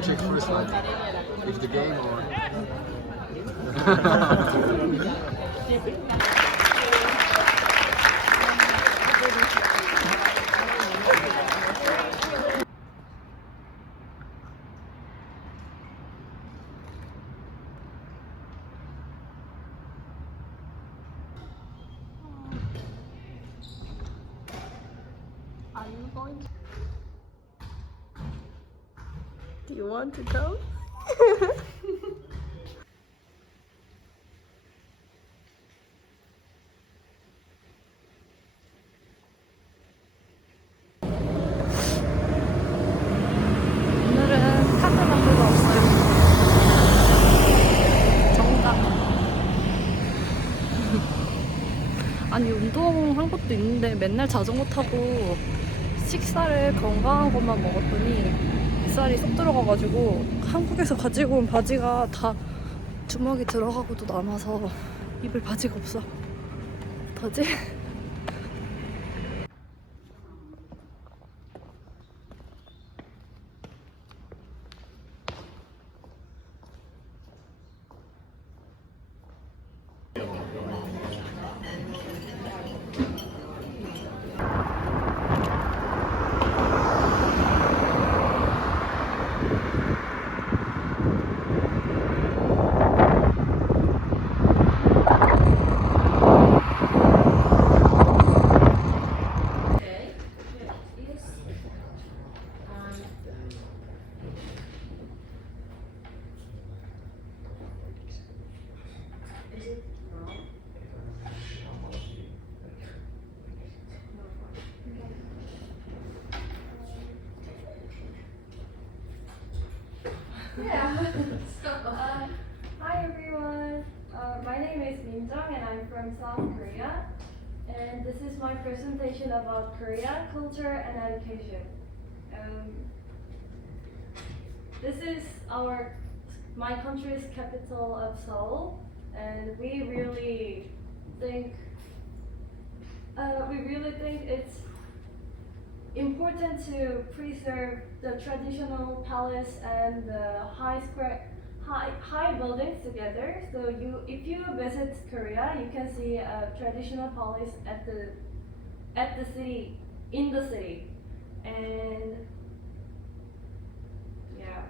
to check first, like, if the game or... Are you going to... Do you want to go? 오늘은 카페만 별로 없어요. 정답. 아니 운동한 것도 있는데 맨날 자전거 타고 식사를 건강한 것만 먹었더니 쌀이 쏙 들어가가지고 한국에서 가지고 온 바지가 다 주먹이 들어가고도 남아서 입을 바지가 없어. 어떡하지? Yeah. Hi everyone. My name is Min Jung and I'm from South Korea. And this is my presentation about Korea, culture and education. This is my country's capital of Seoul, and we really think it's important to preserve the traditional palace and the high buildings together. So if you visit Korea, you can see a traditional palace in the city, and yeah.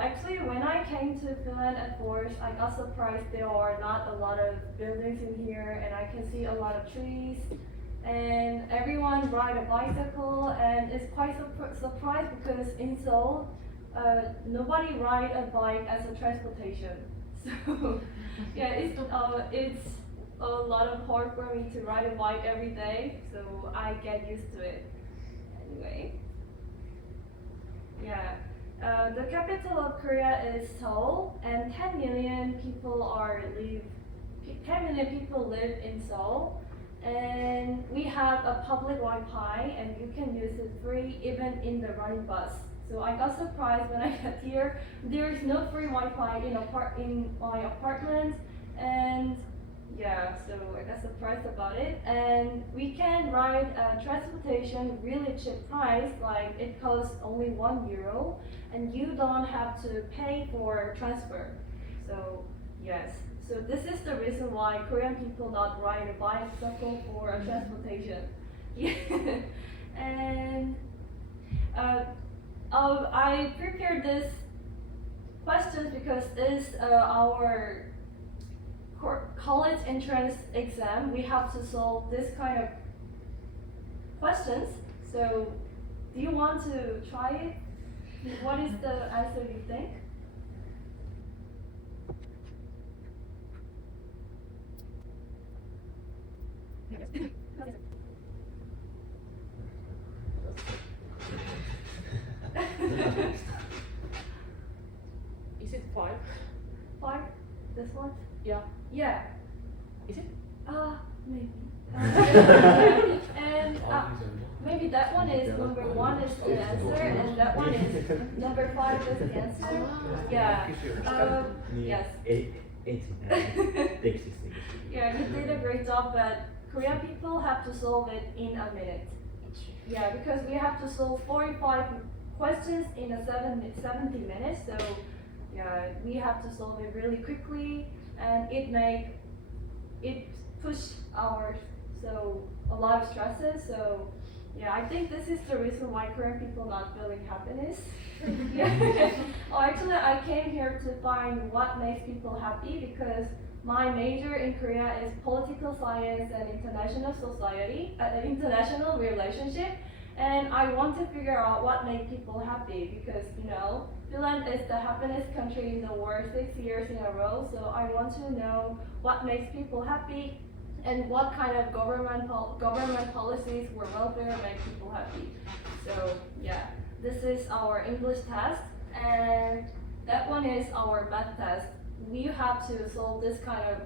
Actually, when I came to Finland at first, I got surprised there are not a lot of buildings in here, and I can see a lot of trees. And everyone ride a bicycle, and it's quite surprised because in Seoul, nobody ride a bike as a transportation. So yeah, it's a lot of hard for me to ride a bike every day. So I get used to it. Anyway, yeah, the capital of Korea is Seoul, and 10 million people live in Seoul. And we have a public Wi-Fi, and you can use it free even in the running bus. So I got surprised when I got here. There is no free Wi-Fi in my apartment, and yeah, so I got surprised about it. And we can ride transportation really cheap price, like it costs only €1, and you don't have to pay for transfer. So yes. So this is the reason why Korean people not ride a bicycle for a transportation. Yeah. And I prepared this questions because this our college entrance exam. We have to solve this kind of questions. So do you want to try it? What is the answer you think? Is it 5? 5? This one? Yeah. Yeah. Is it? Maybe. And maybe that one is number 1 is the answer, and that one is number 5 is the answer. Yeah. Yes. Yeah, you did a great job, but Korean people have to solve it in a minute. Yeah, because we have to solve 45 questions in a 70 minutes. So yeah, we have to solve it really quickly, and it push our a lot of stresses. So yeah, I think this is the reason why Korean people not feeling happiness. Yeah. Oh, actually, I came here to find what makes people happy because my major in Korea is political science and international society, international relationship, and I want to figure out what makes people happy because Finland is the happiest country in the world 6 years in a row. So I want to know what makes people happy and what kind of government policies for welfare make people happy. So yeah, this is our English test, and that one is our math test. We have to solve this kind of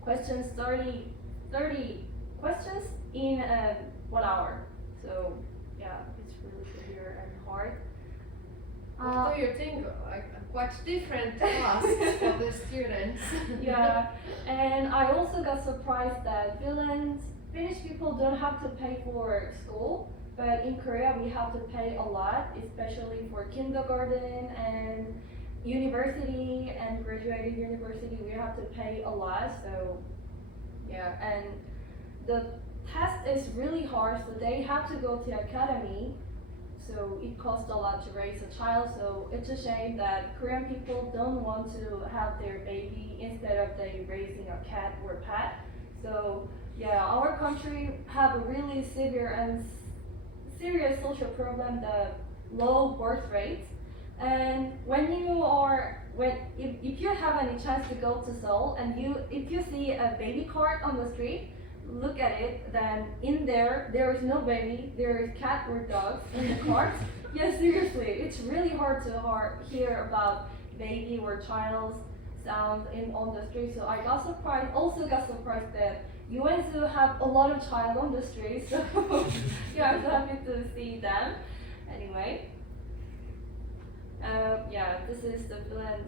questions, 30 questions in 1 hour. So yeah, it's really severe and hard. What do you think? Like quite different tasks for the students. Yeah, and I also got surprised that Finnish people don't have to pay for school, but in Korea we have to pay a lot, especially for kindergarten and university and graduated university. We have to pay a lot. So yeah, and the test is really hard. So they have to go to academy. So it costs a lot to raise a child. So it's a shame that Korean people don't want to have their baby instead of they raising a cat or pet. So yeah, our country have a really severe and serious social problem, the low birth rate. And if you have any chance to go to Seoul and if you see a baby cart on the street, look at it, then in there is no baby, there is cat or dogs in the cart. Yeah, seriously, it's really hard to hear about baby or child's sound on the street. So I got surprised that UNSU have a lot of child on the street. So yeah, I'm so happy to see them. Anyway, yeah, this is the Finland.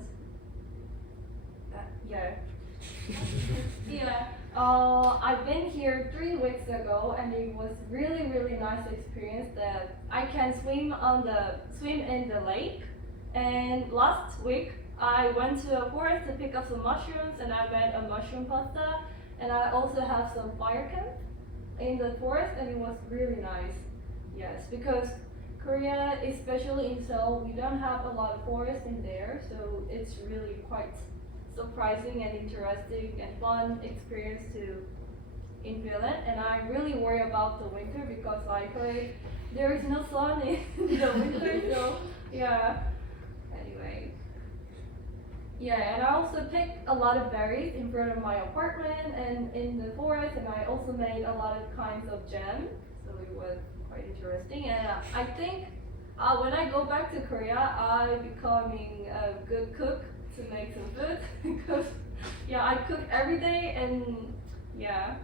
Yeah. Yeah. I've been here 3 weeks ago, and it was really nice experience that I can swim in the lake. And last week I went to a forest to pick up some mushrooms, and I made a mushroom pasta, and I also have some fire camp in the forest, and it was really nice. Yes, because Korea, especially in Seoul, we don't have a lot of forest in there, so it's really quite surprising and interesting and fun experience in Finland. And I really worry about the winter because I heard there is no sun in the winter. So yeah. Anyway, yeah, and I also picked a lot of berries in front of my apartment and in the forest, and I also made a lot of kinds of jam. So it was quite interesting, and I think when I go back to Korea, I'm becoming a good cook to make some food because yeah, I cook every day, and yeah.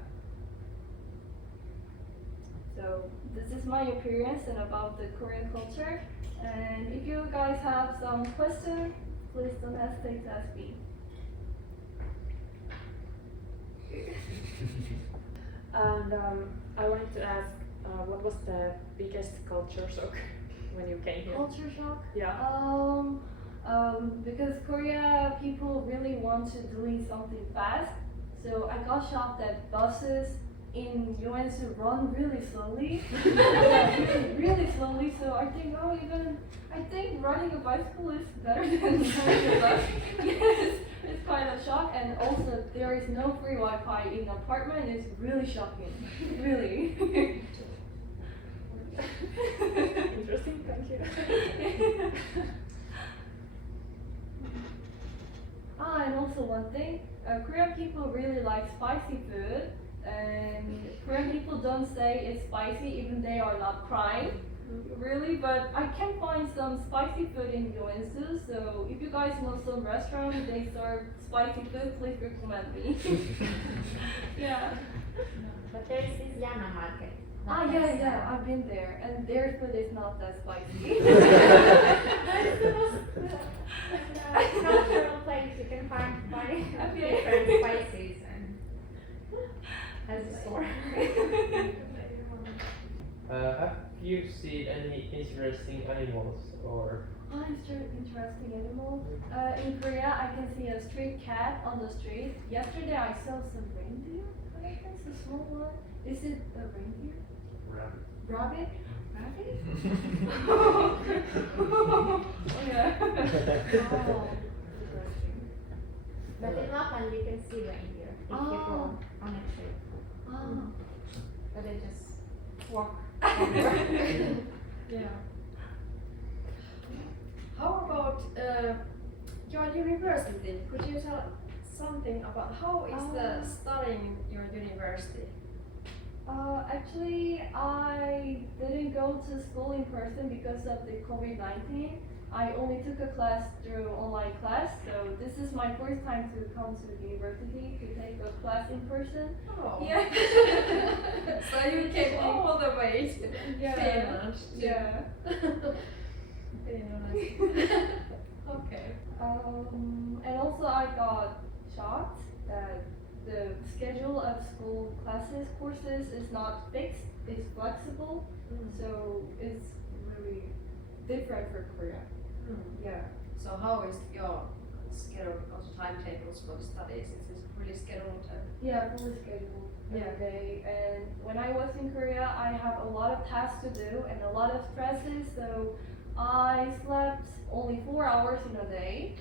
So this is my appearance and about the Korean culture. And if you guys have some questions, please don't hesitate to ask me. And I wanted to ask, what was the biggest culture shock when you came here? Culture shock? Yeah. Because Korea people really want to doing something fast, so I got shocked that buses in UNSU run really slowly. Yeah, really slowly. So I think running a bicycle is better than riding a bus. Yes, it's quite a shock. And also there is no free Wi-Fi in the apartment. It's really shocking. Really. Interesting, thank you. And also one thing, Korean people really like spicy food, and Korean people don't say it's spicy even they are not crying, really, but I can find some spicy food in UNSU, so if you guys know some restaurant they serve spicy food, please recommend me. Yeah. But there is this Yana market. Yeah, I've been there, and their food is not that spicy. That is the most cultural place you can find different spices and as a store. Have you seen any interesting animals or? Interesting animals. In Korea, I can see a street cat on the street. Yesterday, I saw some reindeer. I think it's a small one. Is it a reindeer? Rabbit. Rabbit? Rabbit? Oh, yeah. Oh, interesting. But in Lapland you can see reindeer if you go on a trip. Ah. But they just walk. Yeah. How about your university? Could you tell something about how is the studying your university? Actually, I didn't go to school in person because of the COVID-19. I only took a class through online class, so this is my first time to come to the university to take a class in person. Oh. Yeah. So you came all the way to Yeah. Finland. Yeah. Very nice. Okay. And also I got shocked that the schedule of school classes courses is not fixed, it's flexible, so it's really different for Korea. Yeah. So how is your schedule, also timetables for the studies? Is it really scheduled? Yeah, fully scheduled every day. And when I was in Korea, I have a lot of tasks to do and a lot of stresses, so I slept only 4 hours in a day.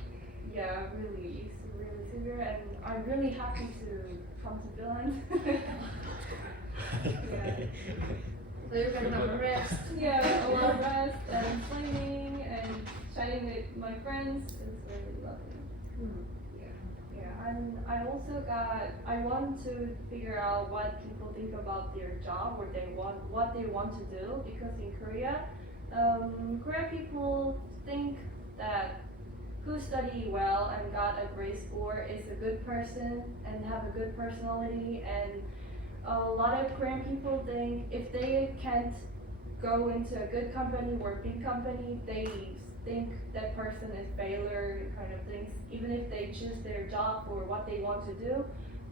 Yeah, really severe, and I'm really happy to come to Finland. Yeah. So you can have a rest. Yeah, a lot of rest and swimming and chatting with my friends. It's really lovely. Yeah, and I also I want to figure out what people think about their job or what they want to do, because in Korea, Korean people think that who study well and got a great score is a good person and have a good personality, and a lot of Korean people think if they can't go into a good company or big company, they think that person is failure kind of things, even if they choose their job or what they want to do.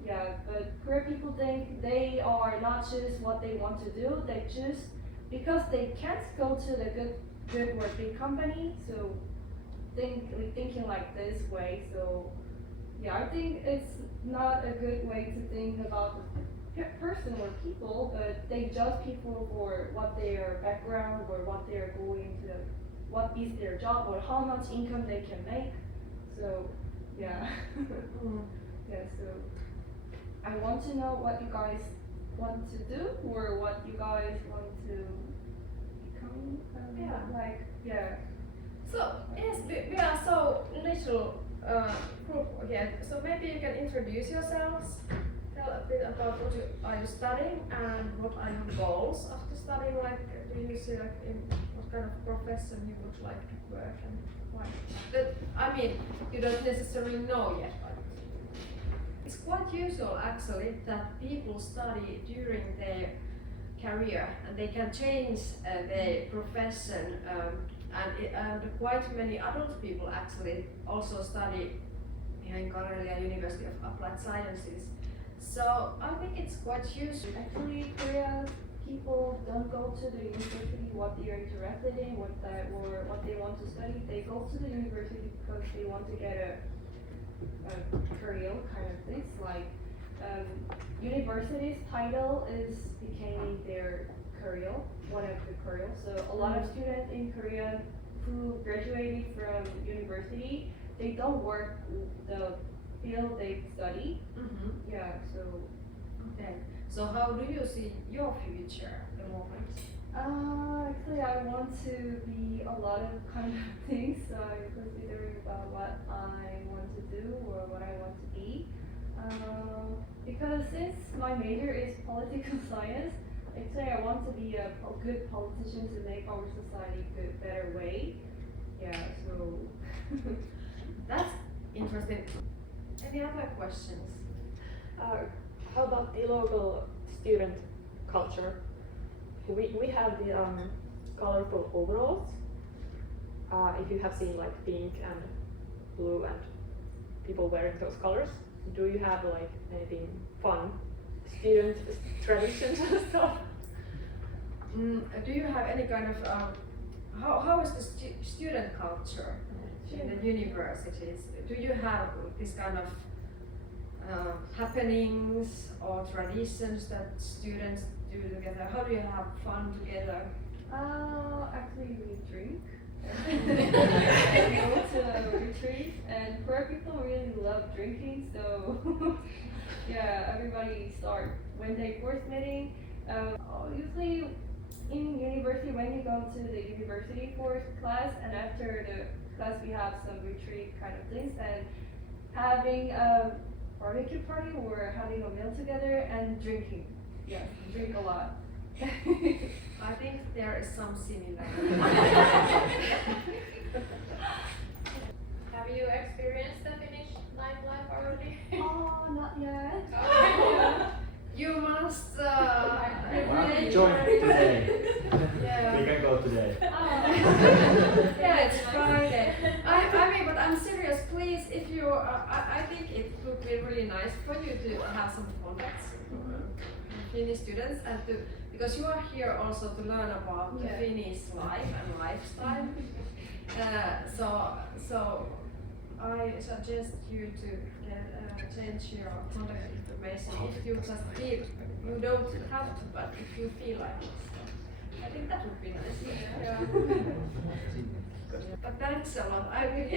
Yeah, but Korean people think they are not choose what they want to do, they choose because they can't go to the good or big company, so thinking like this way. So yeah, I think it's not a good way to think about the person or people, but they judge people for what their background or what they're going to, what is their job or how much income they can make. So yeah. Yeah, so I want to know what you guys want to do or what you guys want to become. Like, yeah. So yes, we are so little group again. So maybe you can introduce yourselves. Tell a bit about what are you studying and what are your goals after studying. Like, do you see like in what kind of profession you would like to work and why? I mean, you don't necessarily know yet, but it's quite usual actually that people study during their career and they can change their profession. And quite many adult people actually also study here in Karelia University of Applied Sciences. So I think it's quite useful. Actually, Korea people don't go to the university what they are interested in, or what they want to study. They go to the university because they want to get a career kind of things. Like university's title is becoming their career, one of the careers. So a lot of students in Korea who graduated from university, they don't work the field they study. Yeah, so. Okay. So how do you see your future at the moment? Actually, I want to be a lot of kind of things. So I'm considering about what I want to do or what I want to be. Because since my major is political science, actually I want to be a good politician to make our society a better way. Yeah, so. That's interesting. Any other questions? How about the local student culture? We have the colorful overalls. If you have seen like pink and blue and people wearing those colors, do you have like anything fun, student traditions and stuff? Do you have any kind of how is the student culture in the universities? Do you have this kind of happenings or traditions that students do together? How do you have fun together? Actually, we drink. And go to retreat, and poor people really love drinking, so yeah, everybody start when they first meeting. Usually in university, when you go to the university for class, and after the class we have some retreat kind of things, and having a barbecue party or having a meal together and drinking. Yes, drink a lot. I think there is some similarity. Have you experienced the Finnish nightlife already? Oh, not yet. You must Join today. Yeah. We can go today. Yeah, it's Friday. I mean, but I'm serious. Please, if you, I think it would be really nice for you to have some contacts with Finnish students, and to, because you are here also to learn about the Finnish life and lifestyle. So I suggest you to change your contact information. If you just feel, you don't have to, but if you feel like it. I think that would be nice. Yeah. But thanks a lot. I mean,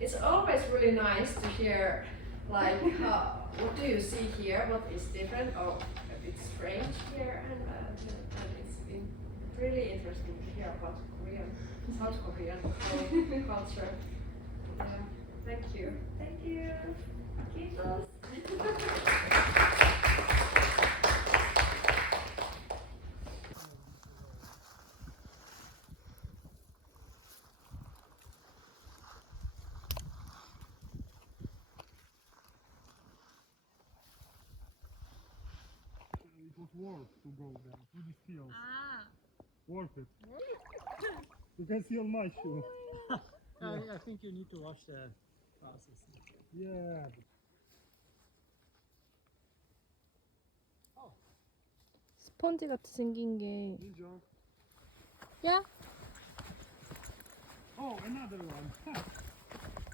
it's always really nice to hear, like, what do you see here? What is different or a bit strange here? And it's been really interesting to hear about South Korean culture. Yeah. Thank you. Thank you. Kiitos. It was worth to go there through these fields. Worth it. You can see on my shoe. I think you need to wash the houses. Yeah. 스펀지 같이 생긴 게. Ninja. Yeah. Oh, another one.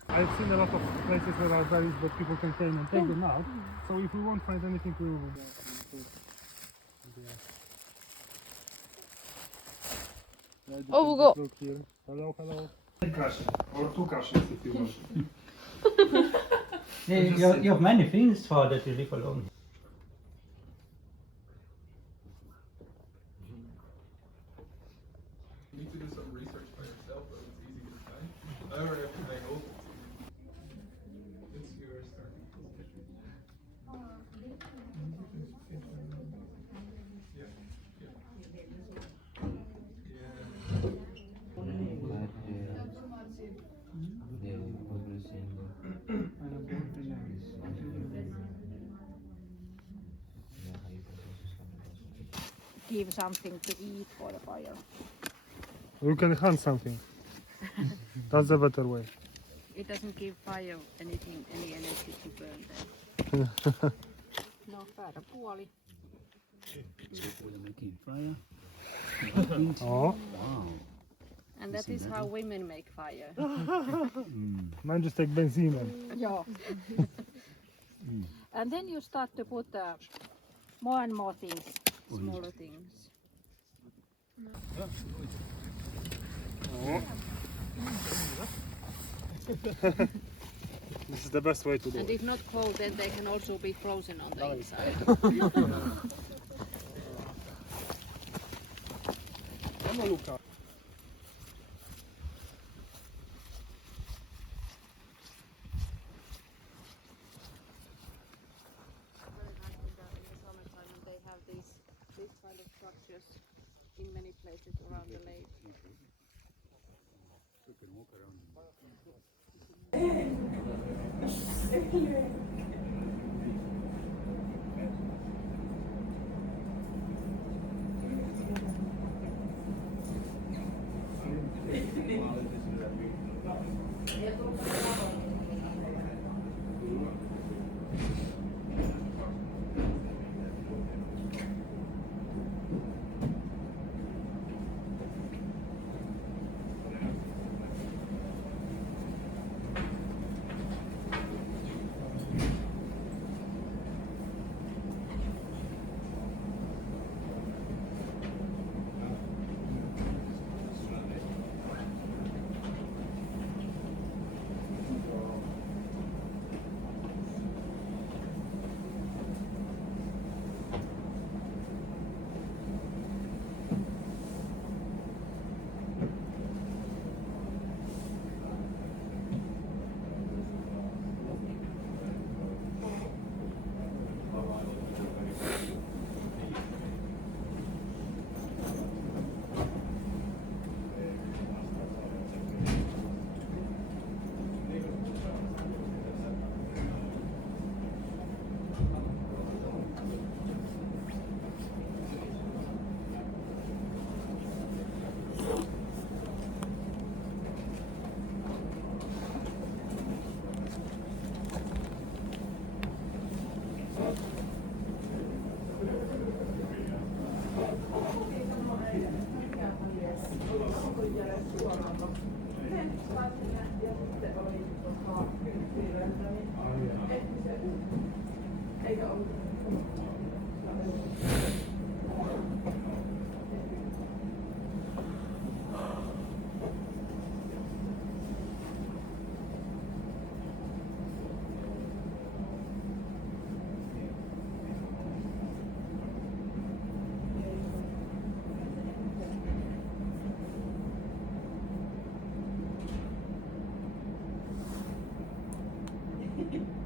I've seen a lot of places where are berries that people can came and take them out. So if we won't find anything to Oh, we'll go. Look here. Hello, hello. Cushion, or two cushions if you want. You have many things for that you live alone. You need to do some research by yourself, but it's easy to find. I already have to make old. It's your starting position. Yeah, Give something to eat for the fire. You can hunt something. That's the better way. It doesn't give fire anything, any energy to burn them. No, väärä puoli. Making fire. Oh, Wow. And that is how women make fire. mine just take benzene. Joo. And then you start to put more and more things, smaller things. Oh. This is the best way to do And it. if not cold, then they can also be frozen on the inside. Come on, Luca. In the summertime, they have these kind of structures in many places around the lake. Okay.